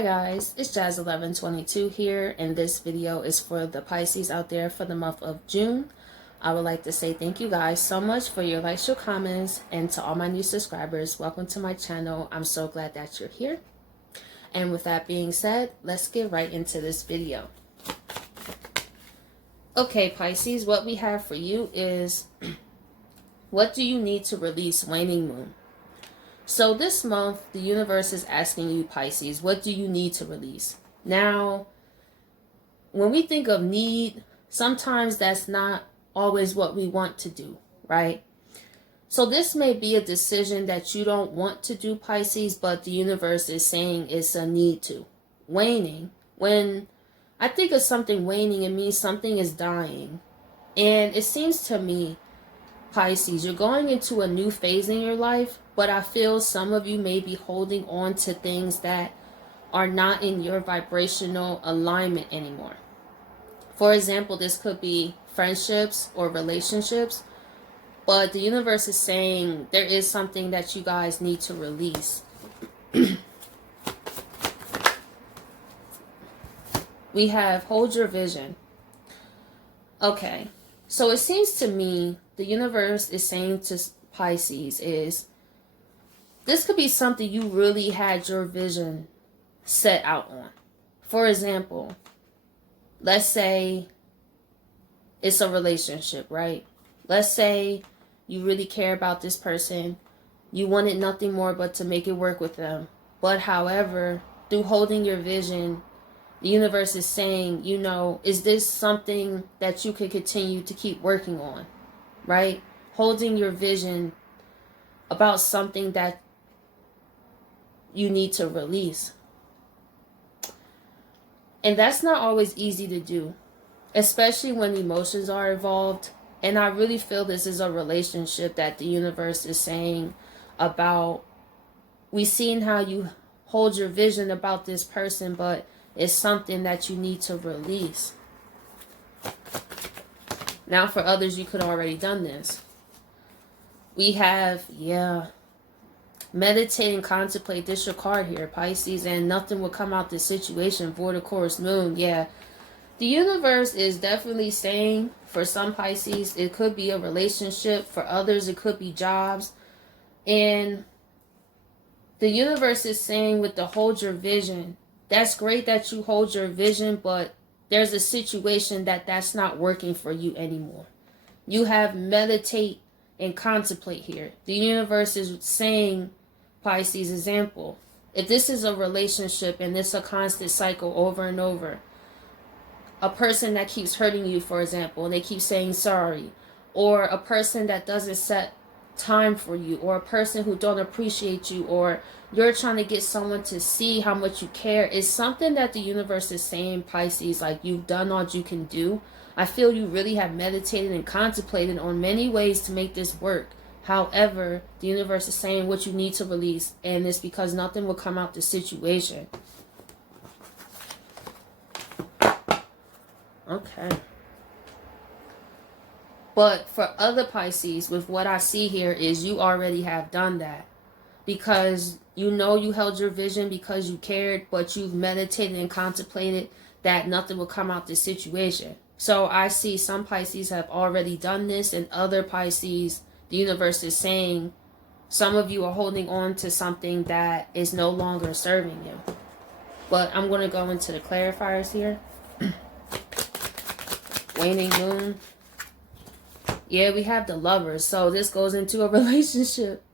Hi guys, it's Jazz1122 here, and this video is for the Pisces out there for the month of June. I would like to say thank you guys so much for your likes, your comments, and to all my new subscribers, welcome to my channel. I'm so glad that you're here. And with that being said, let's get right into this video. Okay, Pisces, what we have for you is what do you need to release, waning moon? So this month, the universe is asking you, Pisces, what do you need to release? Now, when we think of need, sometimes that's not always what we want to do, right? So this may be a decision that you don't want to do, Pisces, but the universe is saying it's a need to. Waning, when I think of something waning, it means something is dying. And it seems to me, Pisces, you're going into a new phase in your life, but I feel some of you may be holding on to things that are not in your vibrational alignment anymore. For example, this could be friendships or relationships, but the universe is saying there is something that you guys need to release. We have hold your vision. Okay, so it seems to me the universe is saying to Pisces is this could be something you really had your vision set out on. For example, let's say it's a relationship, right? Let's say you really care about this person. You wanted nothing more but to make it work with them. But however, through holding your vision, the universe is saying, you know, is this something that you could continue to keep working on, right? Holding your vision about something that you need to release. And that's not always easy to do, especially when emotions are involved. And I really feel this is a relationship that the universe is saying about. We've seen how you hold your vision about this person, but it's something that you need to release. Now for others, you could already done this. We have, meditate and contemplate. This your card here, Pisces, and nothing will come out this situation. Void of course, moon. Yeah, the universe is definitely saying for some Pisces, it could be a relationship. For others, it could be jobs. And the universe is saying with the hold your vision, that's great that you hold your vision, but there's a situation that's not working for you anymore. You have meditate and contemplate here. The universe is saying, Pisces, example, if this is a relationship and it's a constant cycle over and over, a person that keeps hurting you, for example, and they keep saying sorry, or a person that doesn't set time for you, or a person who don't appreciate you, or you're trying to get someone to see how much you care, is something that the universe is saying, Pisces, like you've done all you can do. I feel you really have meditated and contemplated on many ways to make this work. However, the universe is saying what you need to release, and it's because nothing will come out the situation. Okay. But for other Pisces, with what I see here is you already have done that. Because you know you held your vision because you cared, but you've meditated and contemplated that nothing will come out this situation. So I see some Pisces have already done this, and other Pisces, the universe is saying some of you are holding on to something that is no longer serving you. But I'm going to go into the clarifiers here. Waning moon. Yeah, we have the Lovers. So this goes into a relationship.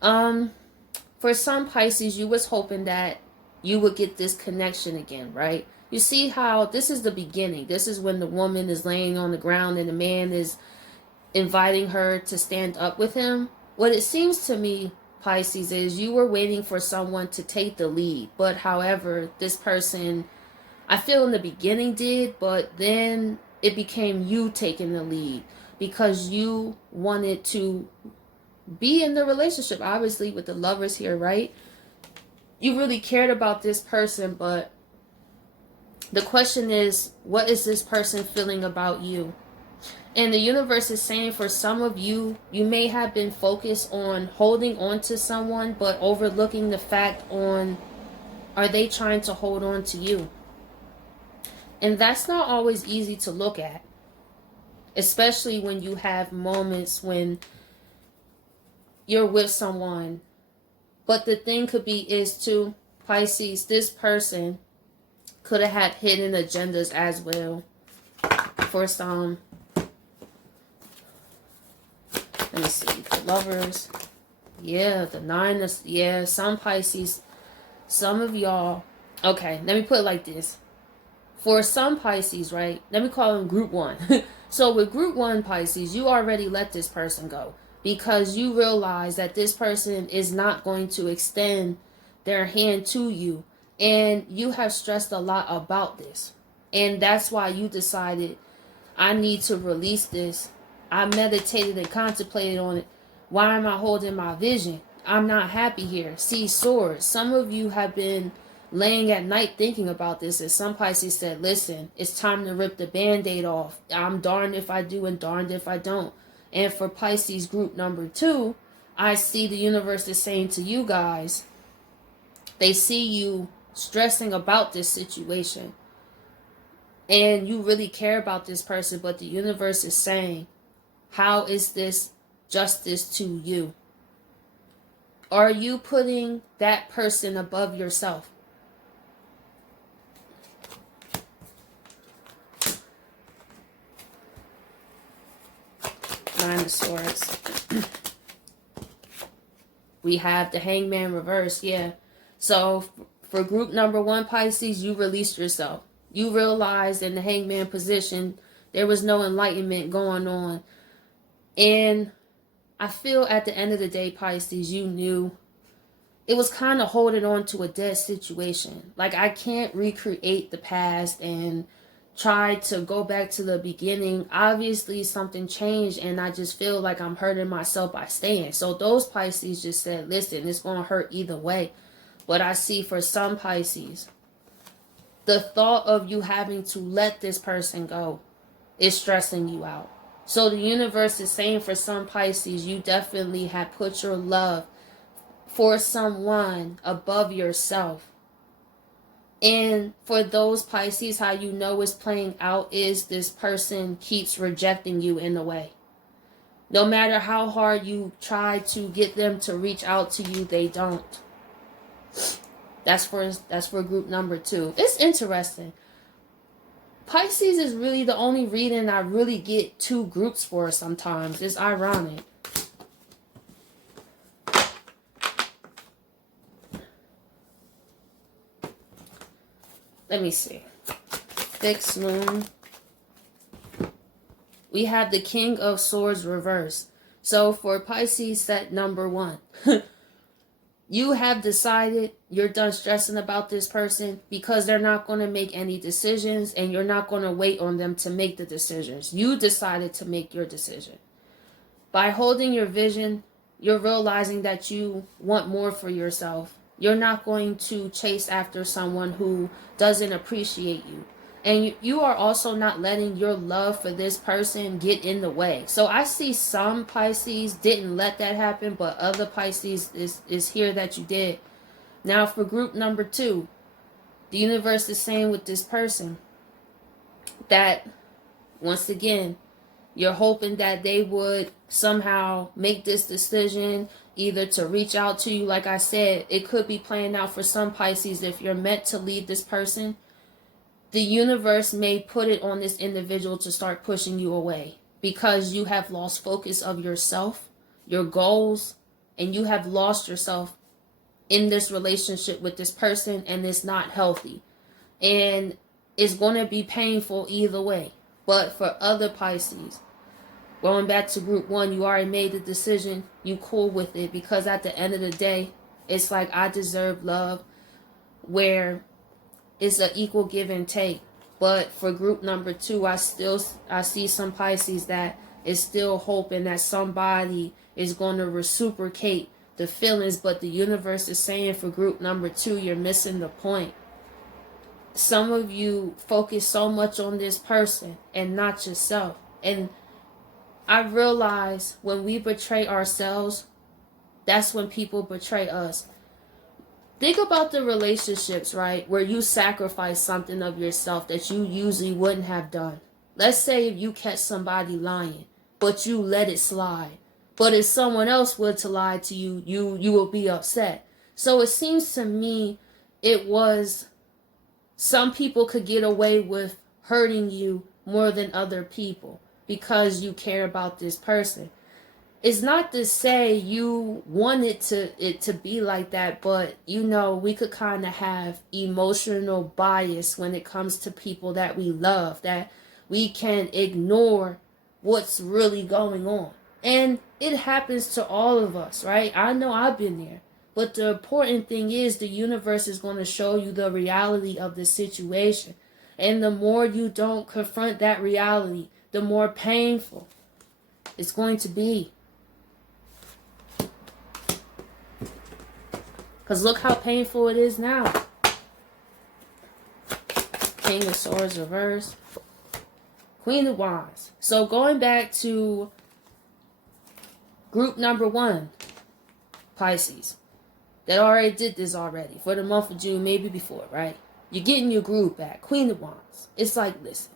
For some Pisces, you was hoping that you would get this connection again, right? You see how this is the beginning. This is when the woman is laying on the ground and the man is inviting her to stand up with him. What it seems to me, Pisces, is you were waiting for someone to take the lead. But however, this person, I feel in the beginning did, but then it became you taking the lead because you wanted to be in the relationship, obviously, with the Lovers here, right? You really cared about this person, but the question is, what is this person feeling about you? And the universe is saying for some of you, you may have been focused on holding on to someone, but overlooking the fact on Are they trying to hold on to you? And that's not always easy to look at, especially when you have moments when you're with someone. But the thing could be is too, Pisces, this person could have had hidden agendas as well for some. Let me see. The Lovers. Yeah, the Nine of... Yeah, some Pisces. Some of y'all... Okay, let me put it like this. For some Pisces, right? Let me call them Group 1. So with Group 1 Pisces, you already let this person go. Because you realize that this person is not going to extend their hand to you. And you have stressed a lot about this. And that's why you decided, I need to release this. I meditated and contemplated on it. Why am I holding my vision? I'm not happy here. See, swords. Some of you have been laying at night thinking about this. And some Pisces said, listen, it's time to rip the band-aid off. I'm darned if I do and darned if I don't. And for Pisces group number 2, I see the universe is saying to you guys, they see you stressing about this situation. And you really care about this person, but the universe is saying, how is this justice to you? Are you putting that person above yourself? Nine of Swords. We have the Hangman reverse, yeah. So for group number 1 Pisces, you released yourself. You realized in the Hangman position there was no enlightenment going on. And I feel at the end of the day, Pisces, you knew it was kind of holding on to a dead situation. Like, I can't recreate the past and try to go back to the beginning. Obviously something changed and I just feel like I'm hurting myself by staying. So those Pisces just said, listen, it's going to hurt either way. But I see for some Pisces, the thought of you having to let this person go is stressing you out. So the universe is saying for some Pisces, you definitely have put your love for someone above yourself. And for those Pisces, how you know it's playing out is this person keeps rejecting you in a way. No matter how hard you try to get them to reach out to you, they don't. That's for group number 2. It's interesting. Pisces is really the only reading I really get 2 groups for sometimes. It's ironic. Let me see. Fixed moon. We have the King of Swords reverse. So for Pisces set number 1, you have decided you're done stressing about this person because they're not going to make any decisions and you're not going to wait on them to make the decisions. You decided to make your decision. By holding your vision, you're realizing that you want more for yourself. You're not going to chase after someone who doesn't appreciate you. And you are also not letting your love for this person get in the way. So I see some Pisces didn't let that happen, but other Pisces is here that you did. Now for group number 2, the universe is saying with this person that, once again, you're hoping that they would somehow make this decision, either to reach out to you. Like I said, it could be playing out for some Pisces. If you're meant to lead this person, the universe may put it on this individual to start pushing you away because you have lost focus of yourself, your goals, and you have lost yourself in this relationship with this person, and it's not healthy. And it's going to be painful either way. But for other Pisces, going back to group 1, you already made the decision. You cool with it because at the end of the day, it's like I deserve love, where it's an equal give and take. But for group number 2, I see some Pisces that is still hoping that somebody is going to reciprocate the feelings. But the universe is saying for group number 2, you're missing the point. Some of you focus so much on this person and not yourself. And I realize when we betray ourselves, that's when people betray us. Think about the relationships, right, where you sacrifice something of yourself that you usually wouldn't have done. Let's say if you catch somebody lying, but you let it slide. But if someone else were to lie to you, you will be upset. So it seems to me it was some people could get away with hurting you more than other people because you care about this person. It's not to say you wanted it to be like that, but we could kind of have emotional bias when it comes to people that we love, that we can ignore what's really going on. And it happens to all of us, right? I know I've been there. But the important thing is the universe is going to show you the reality of the situation. And the more you don't confront that reality, the more painful it's going to be. Because look how painful it is now. King of Swords reverse. Queen of Wands. So going back to group number 1, Pisces. That already did this already for the month of June, maybe before, right? You're getting your groove back. Queen of Wands. It's like, listen.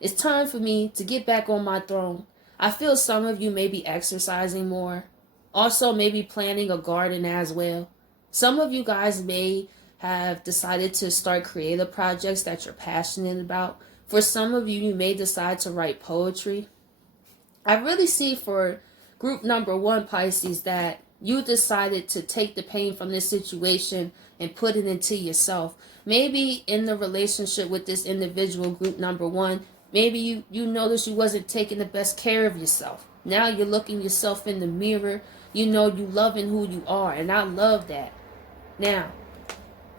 It's time for me to get back on my throne. I feel some of you may be exercising more. Also, maybe planting a garden as well. Some of you guys may have decided to start creative projects that you're passionate about. For some of you, you may decide to write poetry. I really see for group number 1, Pisces, that you decided to take the pain from this situation and put it into yourself. Maybe in the relationship with this individual, group number 1, maybe you noticed you wasn't taking the best care of yourself. Now you're looking yourself in the mirror. You loving who you are, and I love that. Now,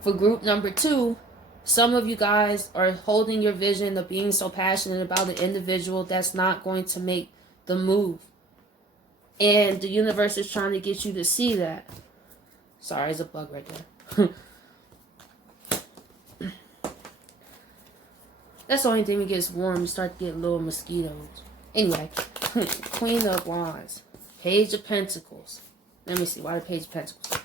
for group number 2, some of you guys are holding your vision of being so passionate about an individual that's not going to make the move. And the universe is trying to get you to see that. Sorry, there's a bug right there. That's the only thing when it gets warm, you start to get little mosquitoes. Anyway, Queen of Wands. Page of Pentacles. Let me see, why the Page of Pentacles?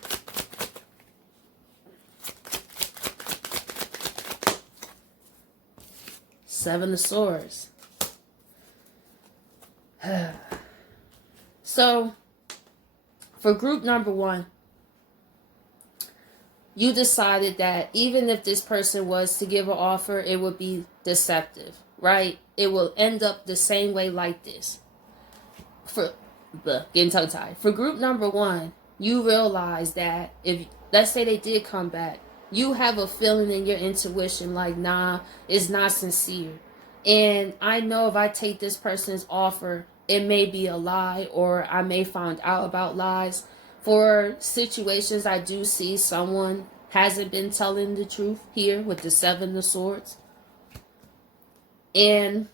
Seven of Swords. So, for group number 1, you decided that even if this person was to give an offer, it would be deceptive, right? It will end up the same way like this. Getting tongue-tied. For group number 1, you realize that if, let's say they did come back, you have a feeling in your intuition like, nah, it's not sincere. And I know if I take this person's offer, it may be a lie, or I may find out about lies. For situations, I do see someone hasn't been telling the truth here with the Seven of Swords. And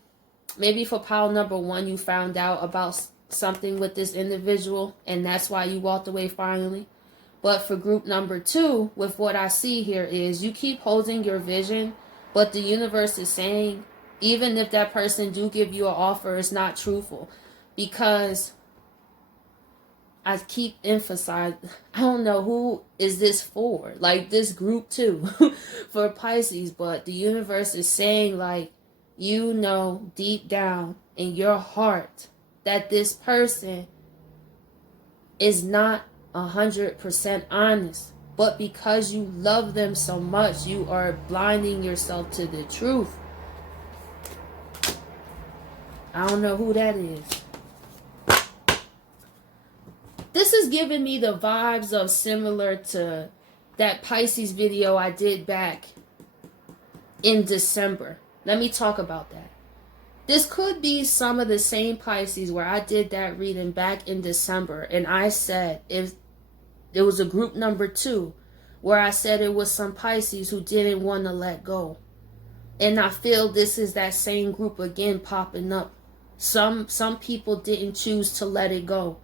maybe for pile number 1, you found out about something with this individual, and that's why you walked away finally. But for group number 2, with what I see here is you keep holding your vision, but the universe is saying, even if that person do give you an offer, it's not truthful. Because I keep emphasizing, I don't know who is this for, like this group too, for Pisces, but the universe is saying, like, deep down in your heart that this person is not 100% honest, but because you love them so much, you are blinding yourself to the truth. I don't know who that is. This is giving me the vibes of similar to that Pisces video I did back in December. Let me talk about that. This could be some of the same Pisces where I did that reading back in December, and I said if there was a group number 2 where I said it was some Pisces who didn't want to let go. And I feel this is that same group again popping up. Some people didn't choose to let it go.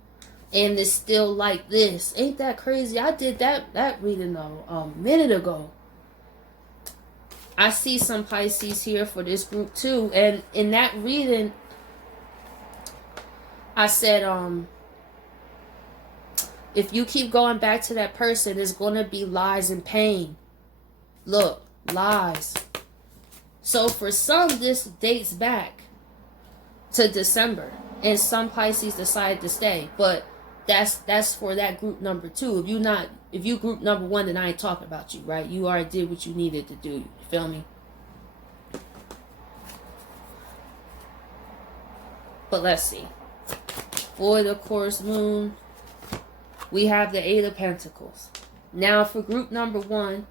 And it's still like this. Ain't that crazy? I did that reading a minute ago. I see some Pisces here for this group too. And in that reading, I said, If you keep going back to that person, it's going to be lies and pain. Look, lies. So for some, this dates back to December, and some Pisces decide to stay. But that's for that group number 2. If you group number 1, then I ain't talking about you, right? You already did what you needed to do. You feel me? But let's see. For the Taurus moon, we have the 8 of Pentacles. Now for group number 1,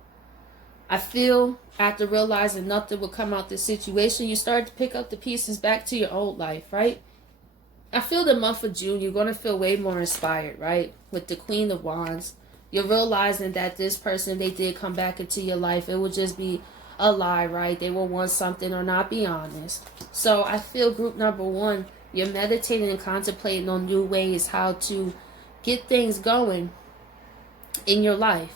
I feel after realizing nothing will come out this situation, you start to pick up the pieces back to your old life, right? I feel the month of June, you're going to feel way more inspired, right? With the Queen of Wands. You're realizing that this person, they did come back into your life. It will just be a lie, right? They will want something or not be honest. So I feel group number 1, you're meditating and contemplating on new ways how to get things going in your life.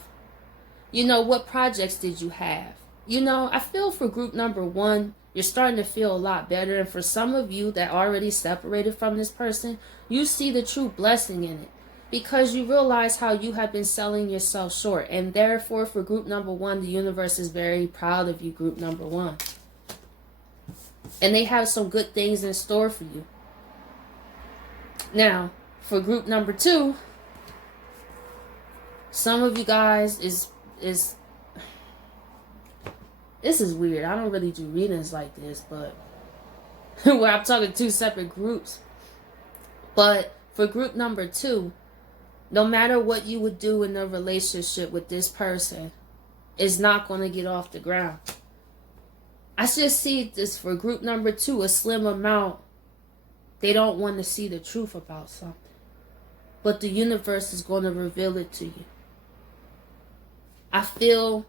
You know, what projects did you have? You know, I feel for group number 1, you're starting to feel a lot better. And for some of you that already separated from this person, you see the true blessing in it. Because you realize how you have been selling yourself short. And therefore, for group number 1, the universe is very proud of you, group number 1. And they have some good things in store for you. Now, for group number 2, some of you guys is this is weird. I don't really do readings like this, but where I'm talking 2 separate groups. But for group number 2, no matter what you would do in a relationship with this person, it's not going to get off the ground. I just see this for group number 2, a slim amount. They don't want to see the truth about something. But the universe is going to reveal it to you. I feel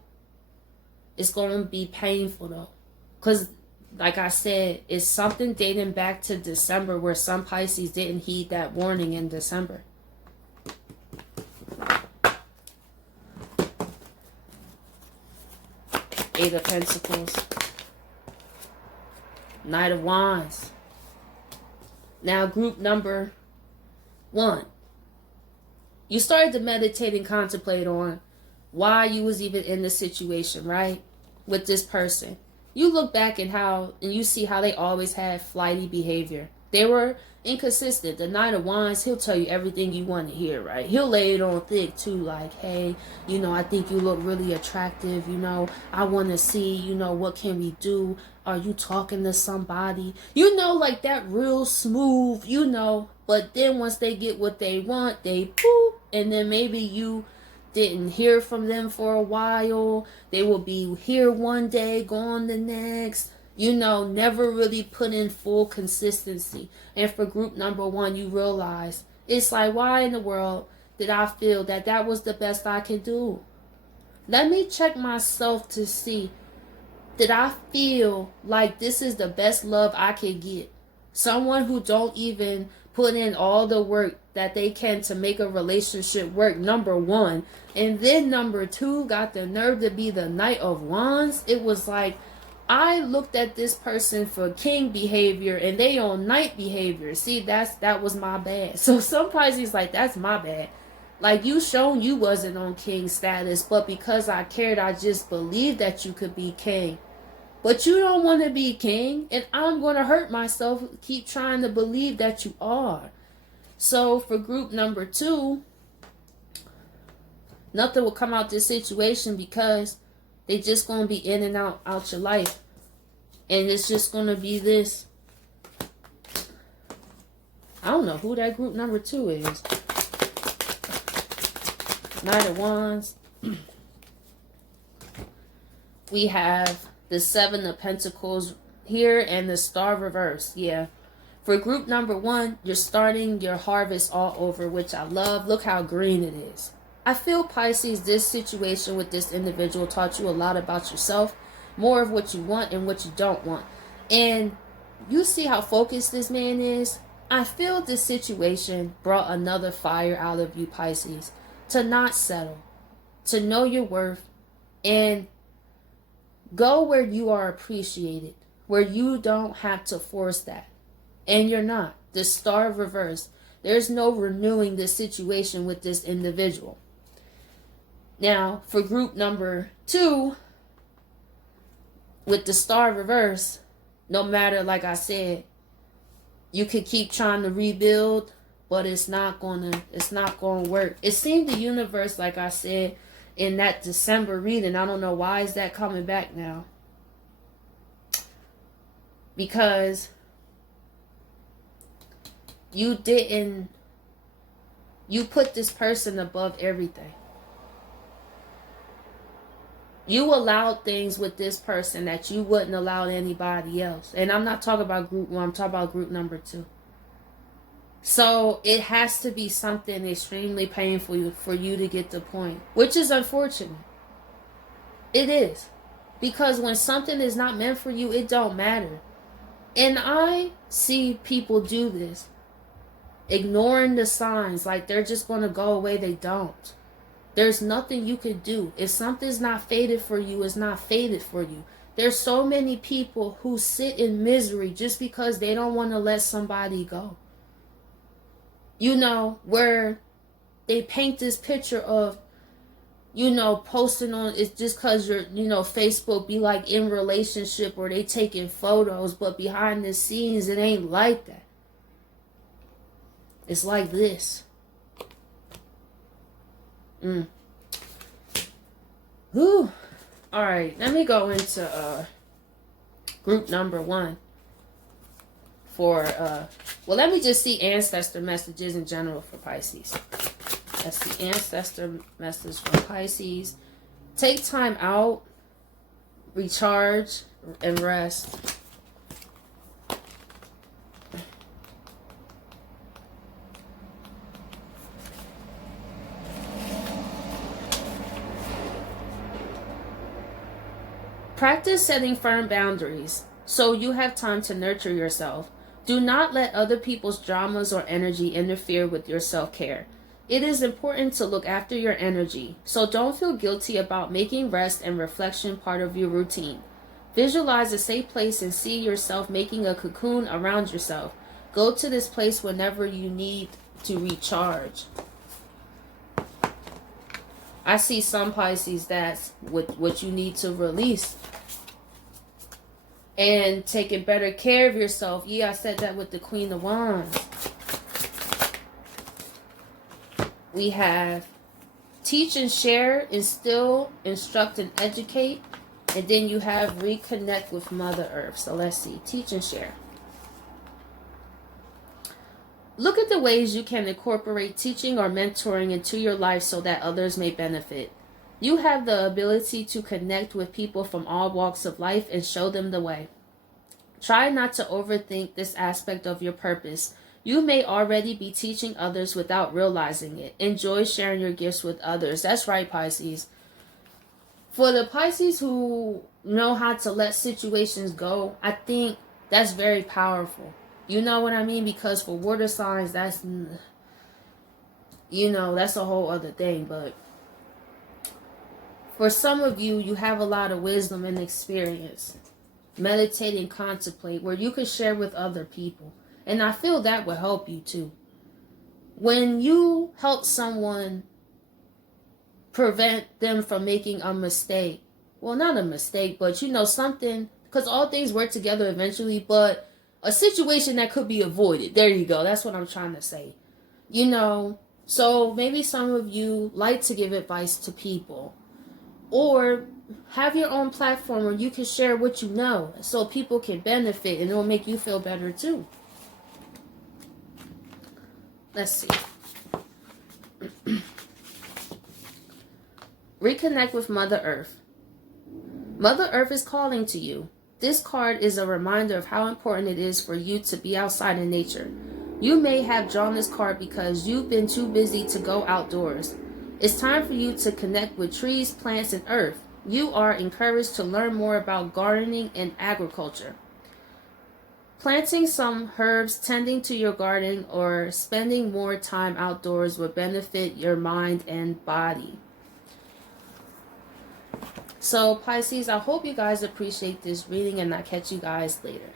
it's going to be painful though. Because like I said, it's something dating back to December where some Pisces didn't heed that warning in December. Eight of Pentacles. Knight of Wands. Now group number 1. You started to meditate and contemplate on why you was even in this situation, right? With this person. You look back and you see how they always had flighty behavior. They were inconsistent. The Knight of Wands, he'll tell you everything you want to hear, right? He'll lay it on thick too, like, hey, you know, I think you look really attractive, you know, I want to see, you know, what can we do? Are you talking to somebody? You know, like that real smooth, you know, but then once they get what they want, they poop, and then maybe you didn't hear from them for a while. They will be here one day, gone the next. You know, never really put in full consistency. And for group number 1, you realize it's like, why in the world did I feel that that was the best I could do? Let me check myself to see, did I feel like this is the best love I could get? Someone who don't even put in all the work that they can to make a relationship work, number 1. And then number 2, got the nerve to be the Knight of Wands. It was like, I looked at this person for king behavior and they on knight behavior. See, that was my bad. So some Pisces like, that's my bad. Like, you shown you wasn't on king status, but because I cared, I just believed that you could be king. But you don't want to be king, and I'm going to hurt myself, keep trying to believe that you are. So for group number 2, nothing will come out this situation because they just going to be in and out your life. And it's just going to be this. I don't know who that group number 2 is. Knight of Wands. We have the 7 of Pentacles here and the Star reverse. Yeah. For group number 1, you're starting your harvest all over, which I love. Look how green it is. I feel, Pisces, this situation with this individual taught you a lot about yourself, more of what you want and what you don't want. And you see how focused this man is? I feel this situation brought another fire out of you, Pisces, to not settle, to know your worth, and go where you are appreciated, where you don't have to force that. And you're not. The Star reverse. There's no renewing this situation with this individual. Now, for group number 2, with the star reverse, no matter, like I said, you could keep trying to rebuild, but it's not gonna work. It seemed the universe, like I said in that December reading, I don't know why is that coming back now. Because you put this person above everything. You allowed things with this person that you wouldn't allow anybody else. And I'm not talking about group 1, I'm talking about group number 2. So it has to be something extremely painful for you to get the point, which is unfortunate. It is. Because when something is not meant for you, it don't matter. And I see people do this, ignoring the signs, like they're just going to go away. They don't. There's nothing you can do. If something's not fated for you, it's not fated for you. There's so many people who sit in misery just because they don't want to let somebody go. You know, where they paint this picture of, you know, posting on, it's just because you're, you know, Facebook be like in relationship or they taking photos, but behind the scenes, it ain't like that. It's like this. Whew. All right, let me go into group number 1 for well, let me just see ancestor messages in general for Pisces. That's the ancestor message from Pisces. Take time out, recharge, and rest. Practice setting firm boundaries so you have time to nurture yourself. Do not let other people's dramas or energy interfere with your self-care. It is important to look after your energy, so don't feel guilty about making rest and reflection part of your routine. Visualize a safe place and see yourself making a cocoon around yourself. Go to this place whenever you need to recharge. I see some Pisces that's what you need to release. And taking better care of yourself. Yeah, I said that with the Queen of Wands. We have teach and share, instill, instruct, and educate. And then you have reconnect with Mother Earth. So let's see. Teach and share. Look at the ways you can incorporate teaching or mentoring into your life so that others may benefit. You have the ability to connect with people from all walks of life and show them the way. Try not to overthink this aspect of your purpose. You may already be teaching others without realizing it. Enjoy sharing your gifts with others. That's right, Pisces. For the Pisces who know how to let situations go, I think that's very powerful. You know what I mean? Because for water signs, that's, you know, that's a whole other thing. But for some of you, you have a lot of wisdom and experience. Meditate and contemplate where you can share with other people. And I feel that will help you too. When you help someone prevent them from making a mistake, well, not a mistake, but you know, something, because all things work together eventually, but a situation that could be avoided. There you go. That's what I'm trying to say. You know, so maybe some of you like to give advice to people. Or have your own platform where you can share what you know so people can benefit and it will make you feel better too. Let's see. Reconnect with Mother Earth. Mother Earth is calling to you. This card is a reminder of how important it is for you to be outside in nature. You may have drawn this card because you've been too busy to go outdoors. It's time for you to connect with trees, plants, and earth. You are encouraged to learn more about gardening and agriculture. Planting some herbs, tending to your garden, or spending more time outdoors will benefit your mind and body. So Pisces, I hope you guys appreciate this reading and I'll catch you guys later.